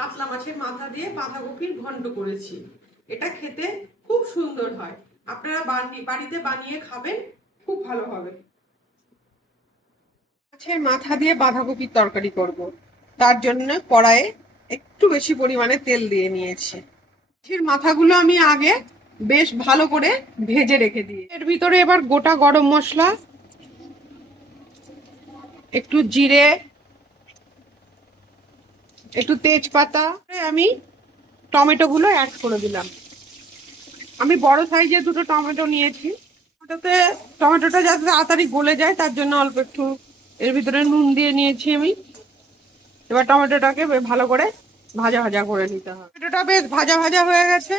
কাতলা মাছের মাথা দিয়ে বাঁধাকপির ঘন্ট করেছি। এটা খেতে খুব সুন্দর হয়, আপনারা বাড়িতে বানিয়ে খাবেন, খুব ভালো হবে। মাছের মাথা দিয়ে বাঁধাকপির তরকারি করব, তার জন্য কড়াইয়ে একটু বেশি পরিমাণে তেল দিয়ে নিয়েছি। মাছের মাথাগুলো আমি আগে বেশ ভালো করে ভেজে রেখে দিই। এর ভিতরে এবার গোটা গরম মশলা, একটু জিরে, একটু তেজপাতা, আমি টমেটোগুলো অ্যাড করে দিলাম। আমি বড় সাইজের দুটো টমেটো নিয়েছি। টমেটোটা যাতে তাড়াতাড়ি গলে যায় তার জন্য অল্প একটু এর ভিতরে নুন দিয়ে নিয়েছি আমি। এবার টমেটোটাকে ভালো করে ভাজা ভাজা করে নিতে হবে। টমেটোটা বেশ ভাজা ভাজা হয়ে গেছে।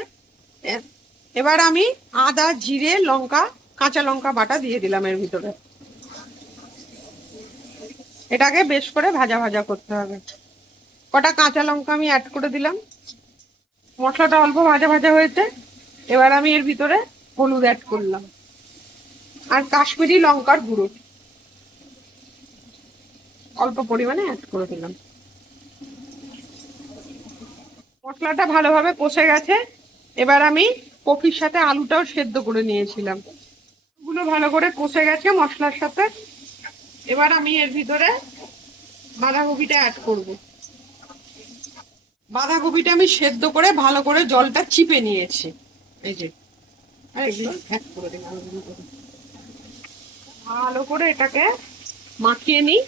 এবার আমি আদা, জিরে, লঙ্কা, কাঁচা লঙ্কা বাটা দিয়ে দিলাম এর ভিতরে। এটাকে বেশ করে ভাজা ভাজা করতে হবে। কটা কাঁচা লঙ্কা আমি অ্যাড করে দিলাম। মশলাটা অল্প ভাজা ভাজা হয়েছে। এবার আমি এর ভিতরে হলুদ অ্যাড করলাম আর কাশ্মীরি লঙ্কার গুঁড়ো অল্প পরিমাণে অ্যাড করে দিলাম। মশলাটা ভালোভাবে কষে গেছে। এবার আমি কপির সাথে আলুটাও সেদ্ধ করে নিয়েছিলাম, ওগুলো ভালো করে কষে গেছে মশলার সাথে। এবার আমি এর ভিতরে বাঁধাকপিটা অ্যাড করব। বাঁধাকপিটা আমি সেদ্ধ করে ভালো করে জলটা চিপে নিয়েছি, এই যে। আর এগুলো অ্যাড করে দিলাম। ভালো করে এটাকে মাখিয়ে নিই,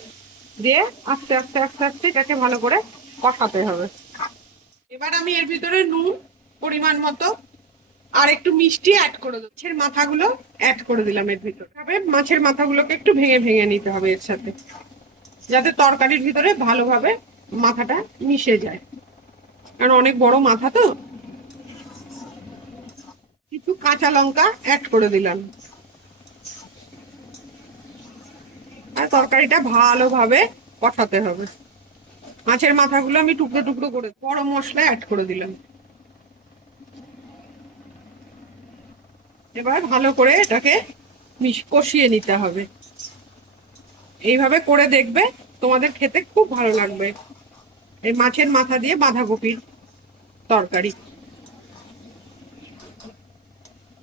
দিয়ে আস্তে আস্তে আস্তে আস্তে এটাকে ভালো করে কষাতে হবে। এবার আমি এর ভিতরে নুন পরিমাণ মতো আর একটু মিষ্টি অ্যাড করে দেবো। মাছের মাথাগুলো অ্যাড করে দিলাম এর ভিতরে। মাছের মাথাগুলোকে একটু ভেঙে ভেঙে নিতে হবে এর সাথে, যাতে তরকারির ভিতরে ভালোভাবে মাথাটা মিশে যায়, কারণ অনেক বড় মাথা তো। কিছু কাঁচা লঙ্কা অ্যাড করে দিলাম আর তরকারিটা ভালোভাবে কষাতে হবে। মাছের মাথাগুলো আমি টুকরো টুকরো করে গরম মশলা অ্যাড করে দিলাম। এবার ভালো করে এটাকে কষিয়ে নিতে হবে। এইভাবে করে দেখবে, তোমাদের খেতে খুব ভালো লাগবে এই মাছের মাথা দিয়ে বাঁধাকপির তরকারি।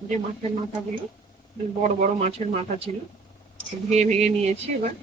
যে মাছের মাথাগুলো বড় বড় মাছের মাথা ছিল, ভেঙে ভেঙে নিয়েছি। এবার